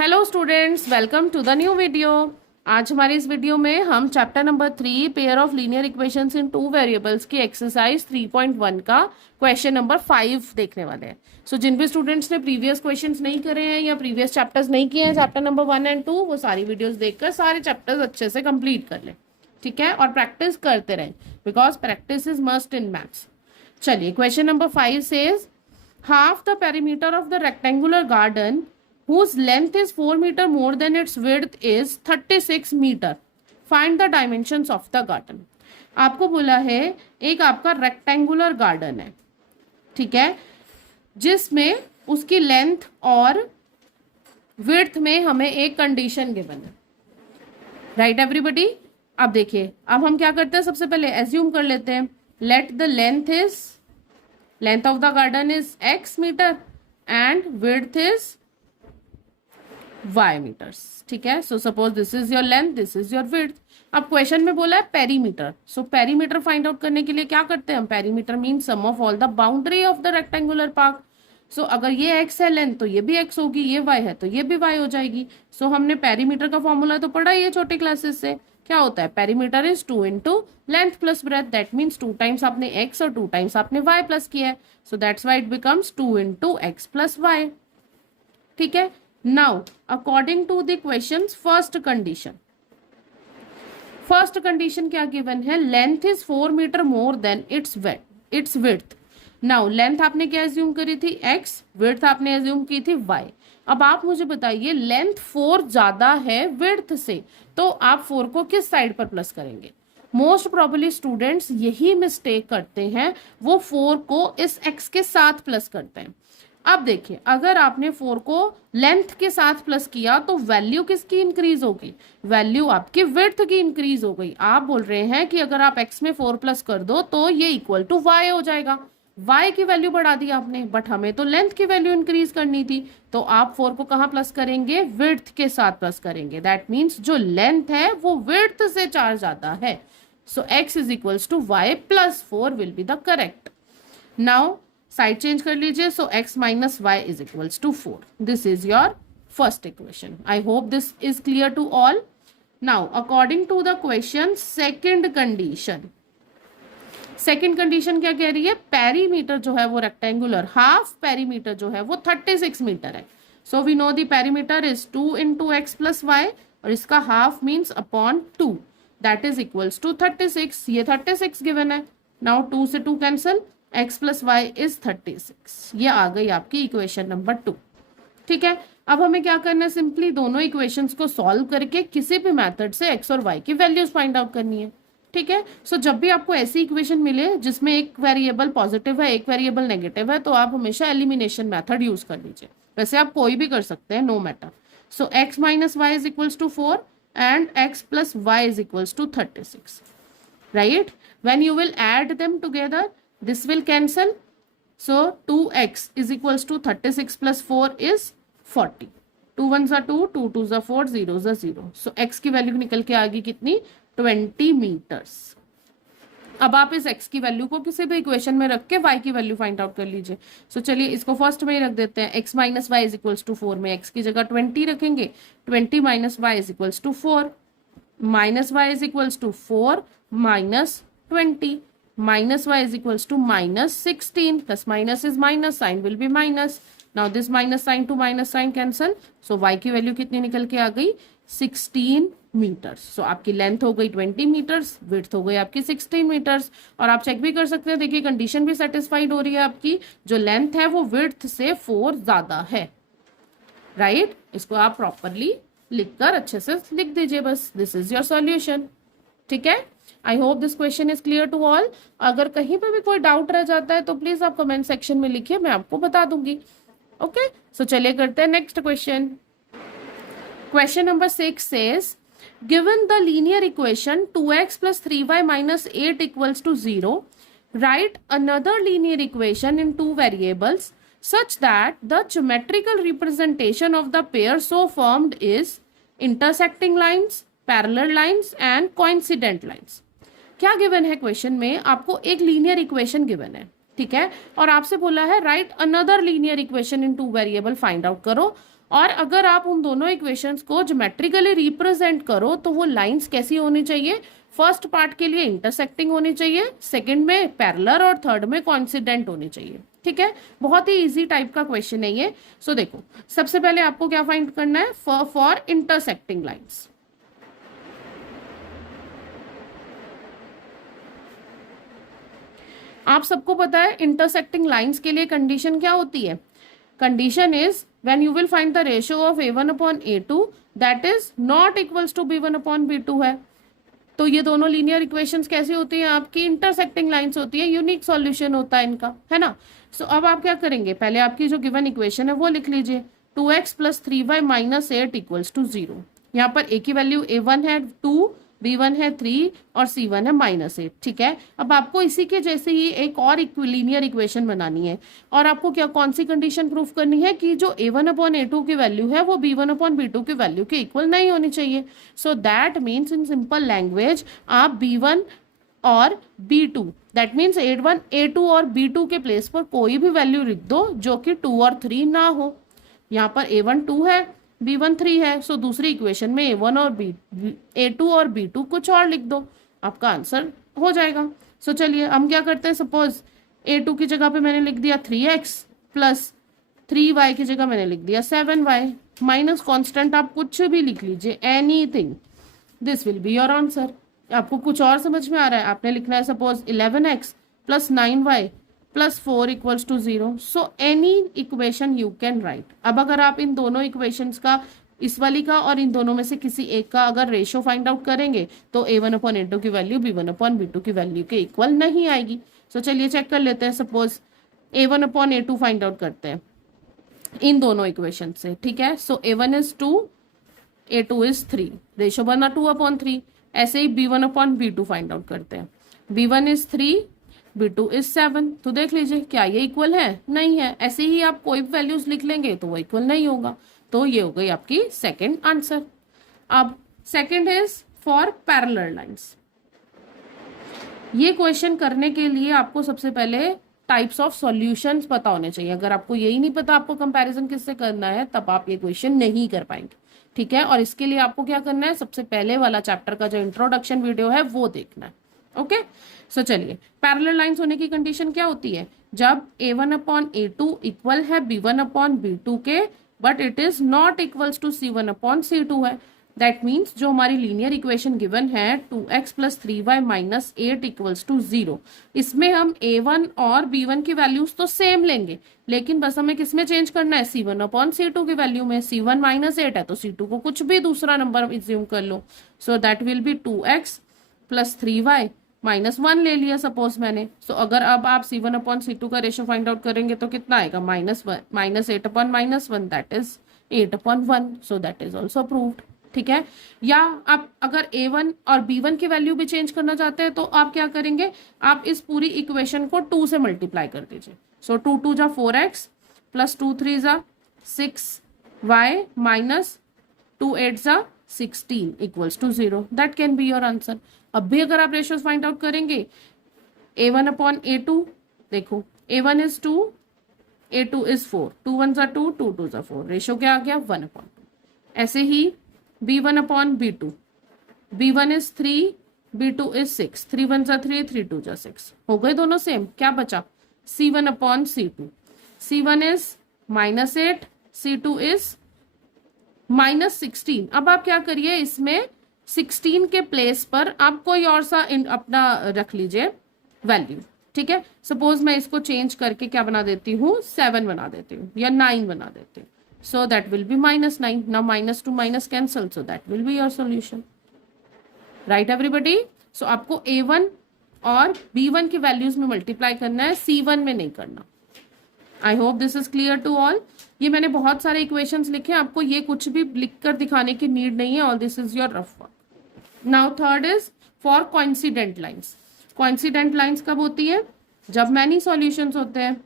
Hello students, welcome to the new video. आज हमारे इस वीडियो में हम chapter number 3 pair of linear equations in two variables की एक्सरसाइज 3.1 का क्वेश्चन नंबर 5 देखने वाले हैं। सो जिन भी स्टूडेंट्स ने प्रीवियस क्वेश्चंस नहीं करे हैं या प्रीवियस चैप्टर्स नहीं किए हैं चैप्टर नंबर 1 एंड 2, वो सारी वीडियोज देखकर सारे चैप्टर्स अच्छे से कंप्लीट कर लें, ठीक है, और प्रैक्टिस करते रहें because practice is must in maths. चलिए, question number 5 says half the perimeter of the rectangular garden whose length is 4 meter more than its width is 36 meter. Find the dimensions of the garden. आपको बोला है एक आपका rectangular garden है, ठीक है, जिसमें उसकी लेंथ और विड्थ में हमें एक कंडीशन गिवन है, राइट एवरीबडी। अब देखिए, अब हम क्या करते हैं, सबसे पहले एज्यूम कर लेते हैं let the length of the garden is x meter and width is y meters, ठीक है। So suppose this is your length, this is your width। अब क्वेश्चन में बोला है perimeter. So perimeter find out करने के लिए क्या करते हैं हम, perimeter mean sum of all the boundary of the rectangular park. So अगर ये x है लेंथ तो ये भी x होगी, ये y है तो ये भी y हो जाएगी। सो हमने पेरीमीटर का फॉर्मूला तो पढ़ा ही है छोटे क्लासेस से। क्या होता है, perimeter is 2 into length plus breadth, that means 2 times आपने x और 2 टाइम्स आपने y प्लस किया है। So that's why it becomes 2 into x plus y, ठीक है। Now according to the question first condition क्या गिवन है, length is 4 metre more than its width. Now length आपने क्या एज्यूम करी थी x, विड्थ आपने एज्यूम की थी y। अब आप मुझे बताइए लेंथ 4 ज्यादा है विड्थ से, तो आप 4 को किस साइड पर प्लस करेंगे। मोस्ट प्रोबेबली स्टूडेंट्स यही मिस्टेक करते हैं, वो 4 को इस x के साथ प्लस करते हैं। अब देखिए, अगर आपने 4 को लेंथ के साथ प्लस किया तो वैल्यू किसकी इंक्रीज होगी, वैल्यू आपकी विड्थ की इंक्रीज हो गई। आप बोल रहे हैं कि अगर आप x में 4 प्लस कर दो तो ये इक्वल टू y हो जाएगा। y की वैल्यू बढ़ा दी आपने, बट हमें तो लेंथ की वैल्यू इंक्रीज करनी थी, तो आप 4 को कहाँ प्लस करेंगे, विड्थ के साथ प्लस करेंगे। दैट मीन्स जो लेंथ है वो विड्थ से 4 ज्यादा है। So x is equals to y plus 4 will be the correct. Now side change कर लीजिए, so x minus y is equals to 4। This is your first equation. I hope this is clear to all. Now according to the question second condition क्या कह रही है, perimeter जो है वो rectangular, half perimeter जो है वो 36 मीटर है। So we know the perimeter is 2 into x plus y, और इसका half means upon 2, that is equals to 36। ये 36 गिवन है। नाउ 2 से 2 cancel, x plus y is 36। ये आ गई आपकी इक्वेशन नंबर 2, ठीक है। अब हमें क्या करना है, सिंपली दोनों इक्वेशंस को सॉल्व करके किसी भी मेथड से x और y की वैल्यूज फाइंड आउट करनी है, ठीक है। सो जब भी आपको ऐसी इक्वेशन मिले जिसमें एक वेरिएबल पॉजिटिव है एक वेरिएबल नेगेटिव है, तो आप हमेशा एलिमिनेशन मेथड यूज कर लीजिए। वैसे आप कोई भी कर सकते हैं, no matter. So x minus y is equals to 4 and x plus y is equals to 36, right. When you will add them together this will cancel, so 2x is equals to 36 plus 4 is 40। 2 1 2, 2 2 4, 0 0। So x की value निकल के आ गई कितनी, 20 metres. अब आप इस x की value को किसी भी इक्वेशन में रख के y की वैल्यू फाइंड आउट कर लीजिए। सो चलिए इसको फर्स्ट में ही रख देते हैं, x minus y is equals to 4 में x की जगह 20 रखेंगे, 20 minus y is equals to 4, minus y is equals to 4 minus 20, minus y is equals to minus 16, plus minus is minus, sign will be minus. Now this minus sign to minus sign cancel, so y की value कितनी निकल के आ गई, 16 metres. सो आपकी length हो गई 20 metres, width हो गई आपकी 16 मीटर्स। और आप चेक भी कर सकते हैं, देखिए कंडीशन भी सेटिस्फाइड हो रही है आपकी, जो लेंथ है वो विड्थ से 4 ज्यादा है, राइट। इसको आप प्रॉपरली लिखकर अच्छे से लिख दीजिए बस। दिस इज योर सॉल्यूशन, ठीक है। I hope this question is clear to all. अगर कहीं पे भी कोई डाउट रह जाता है तो प्लीज आप कमेंट सेक्शन में लिखिए, मैं आपको बता दूंगी। ओके, सो चलिए करते हैं next question. Question number 6 says, given the linear equation 2x plus 3y minus 8 equals to 0, write another linear equation in two variables such that the geometrical representation of the pair so formed is intersecting lines, parallel lines and coincident lines. क्या given है question में, आपको एक linear equation given है, ठीक है, और आपसे बोला है right another linear equation in two variable find out करो और अगर आप उन दोनों इक्वेशंस को ज्योमेट्रिकली रिप्रेजेंट करो तो वो लाइंस कैसी होनी चाहिए, फर्स्ट पार्ट के लिए इंटरसेक्टिंग होनी चाहिए, सेकंड में पैरेलल और थर्ड में कोइंसिडेंट होनी चाहिए। ठीक है, बहुत ही इजी टाइप का क्वेश्चन है ये। सो देखो, सबसे पहले आपको क्या फाइंड करना है, फॉर इंटरसेक्टिंग लाइंस। आप सबको पता है इंटरसेक्टिंग लाइंस के लिए कंडीशन क्या होती है, condition is when you will find the ratio of a1 upon a2 that is not equals to b1 upon b2 है। तो ये दोनों लीनियर इक्वेशंस कैसी होती हैं, आपकी इंटरसेक्टिंग लाइंस होती है, यूनिक सॉल्यूशन होता है इनका, है ना। सो अब आप क्या करेंगे, पहले आपकी जो गिवन इक्वेशन है वो लिख लीजिए, 2x plus 3y minus 8 equals to 0। यहाँ पर a की वैल्यू a1 है 2, b1 है 3 और c1 है -8। ठीक है, अब आपको इसी के जैसे ही एक और लीनियर इक्वेशन बनानी है, और आपको क्या कौन सी कंडीशन प्रूफ करनी है कि जो a1 अपॉन a2 की वैल्यू है वो b1 अपॉन b2 की वैल्यू के इक्वल नहीं होनी चाहिए। So that means in simple language आप b1 और b2 that means a1 a2 और b2 के प्लेस पर कोई भी वैल्यू लिख दो जो कि 2 और 3 ना हो। यहाँ पर a1 2 है, b1 3 है, सो दूसरी इक्वेशन में a1 और a2 और b2 कुछ और लिख दो, आपका आंसर हो जाएगा। सो चलिए हम क्या करते हैं, सपोज a2 की जगह पे मैंने लिख दिया 3x प्लस 3y की जगह मैंने लिख दिया 7y माइनस कॉन्स्टेंट आप कुछ भी लिख लीजिए, anything, this will be your answer. आपको कुछ और समझ में आ रहा है, आपने लिखना है suppose 11x plus 9y plus 4 equals to 0। So any equation you can write. अब अगर आप इन दोनों इक्वेशंस का, इस वाली का और इन दोनों में से किसी एक का अगर रेशियो फाइंड आउट करेंगे तो a1 अपॉन a2 की वैल्यू b1 अपॉन b2 की वैल्यू के इक्वल नहीं आएगी। सो चलिए चेक कर लेते हैं, suppose a1 upon a2 find out करते हैं इन दोनों इक्वेशन से। ठीक है, सो a1 is 2, a2 is 3, ratio बना 2 अपॉन 3। ऐसे ही b1 upon b2 find out करते हैं, b1 इज 3, b2 इज 7। तो देख लीजिए क्या ये इक्वल है, नहीं है। ऐसे ही आप कोई भी वैल्यूज लिख लेंगे तो वो इक्वल नहीं होगा। तो ये हो गई आपकी सेकंड आंसर। अब second is for parallel lines. ये क्वेश्चन करने के लिए आपको सबसे पहले टाइप्स ऑफ सॉल्यूशंस पता होने चाहिए। अगर आपको यही नहीं पता आपको कंपैरिजन किससे करना है, तब आप ये क्वेश्चन नहीं कर पाएंगे। ठीक है, और इसके लिए आपको क्या करना है, सबसे पहले वाला चैप्टर का जो इंट्रोडक्शन वीडियो है वो देखना है। ओके, सो चलिए, पैरेलल लाइंस होने की कंडीशन क्या होती है, जब a1 अपॉन a2 इक्वल है b1 अपॉन b2 के, but it is not equals to c1 upon c2 है। दैट मीन्स जो हमारी लीनियर इक्वेशन गिवन है 2x plus 3y minus 8 equals to 0, इसमें हम a1 और b1 की वैल्यूज तो सेम लेंगे, लेकिन बस हमें किसमें चेंज करना है, c1 अपॉन c2 की वैल्यू में। c1 माइनस 8 है तो c2 को कुछ भी दूसरा नंबर इज्यूम कर लो। So that will be 2x plus 3y minus 1 ले लिया सपोज मैंने। सो अगर अब आप c1 अपॉन c2 का रेशियो फाइंड आउट करेंगे तो कितना आएगा, minus 8 upon minus 1 that is 8 upon 1। So that is also proved. ठीक है, या आप अगर a1 और b1 की वैल्यू भी चेंज करना चाहते हैं तो आप क्या करेंगे, आप इस पूरी इक्वेशन को 2 से मल्टीप्लाई कर दीजिए। सो 2 2 जा 4x प्लस 2 3 जा 6y माइनस 2 8 जा 16 equals to 0। That can be your answer. अब भी अगर आप रेशियोज फाइंड आउट करेंगे, a1 अपॉन a2, देखो a1 इज 2, a2 इज 4, 2 1 जा 2, 2 2 जा 4, रेशियो क्या आ गया 1 अपॉन 2। ऐसे ही b1 upon b2, b1 is 3, b2 is 6, 3 1 जा 3, 3 2 जा 6, हो गए दोनों सेम। क्या बचा, c1 upon c2, c1 is -8, c2 is -16। अब आप क्या करिए, इसमें 16 के प्लेस पर आप कोई और सा अपना रख लीजिए वैल्यू। ठीक है, सपोज मैं इसको चेंज करके क्या बना देती हूँ, 7 बना देती हूँ या 9 बना देती हूँ। So that will be -9. Now minus to minus cancel. So that will be your solution. Right everybody? So आपको a1 और b1 की वैल्यूज में मल्टीप्लाई करना है, c1 में नहीं करना। I hope this is clear to all. ये मैंने बहुत सारे इक्वेशंस लिखे, आपको ये कुछ भी लिख कर दिखाने की नीड नहीं है। All this is your rough work. Now third is for coincident lines. Coincident lines कब होती है, जब many solutions होते हैं।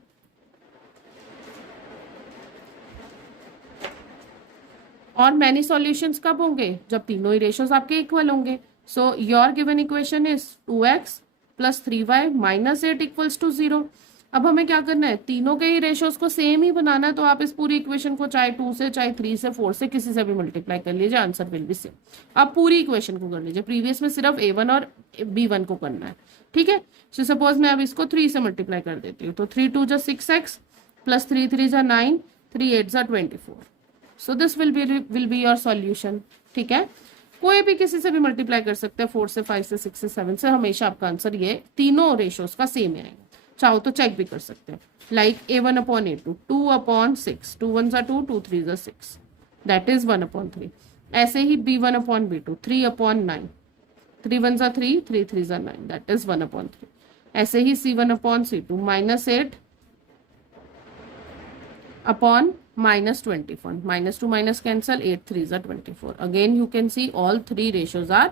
और मैनी सॉल्यूशंस कब होंगे, जब तीनों ही रेशियोज आपके इक्वल होंगे। So your given equation is 2x plus 3y minus 8 equals to 0। अब हमें क्या करना है, तीनों के ही रेशियोज को सेम ही बनाना है, तो आप इस पूरी इक्वेशन को चाहे 2 से, चाहे 3 से, 4 से, किसी से भी मल्टीप्लाई कर लीजिए, आंसर विल बी सेम। आप पूरी इक्वेशन को कर लीजिए, प्रीवियस में सिर्फ a1 और b1 को करना है, ठीक है। सो सपोज मैं अब इसको 3 से मल्टीप्लाई कर देती हूँ, तो 3 2 जा 6x प्लस 3 3 जा 9, 3 8 जा 24। So this will be your solution, ठीक है। कोई भी किसी से भी मल्टीप्लाई कर सकते हैं, 4 से, 5 से, 6 से, 7 से, हमेशा आपका आंसर ये तीनों रेशियोज का सेम आएगा। चाहो तो चेक भी कर सकते हैं, like a1 upon a2, 2 upon 6, 2 1 जा 2, 2 3 जा 6, दैट इज 1 अपॉन 3। ऐसे ही b1 अपॉन b2, 3 अपॉन 9, 3 1 जा 3, 3 3 जा 9, दैट इज 1 अपॉन 3। ऐसे ही c1 upon c2, -8 upon -21, -2 minus cancel, 8 3s are 24. Again you can see all three ratios are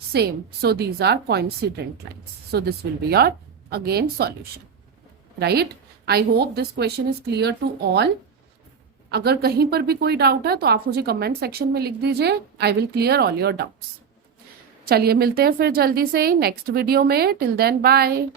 same, so these are coincident lines. So this will be your again solution, right? I hope this question is clear to all. अगर कहीं पर भी कोई doubt है तो आप मुझे comment section में लिख दीजिए, I will clear all your doubts. चलिए मिलते हैं फिर जल्दी से नेक्स्ट वीडियो में, टिल देन बाय।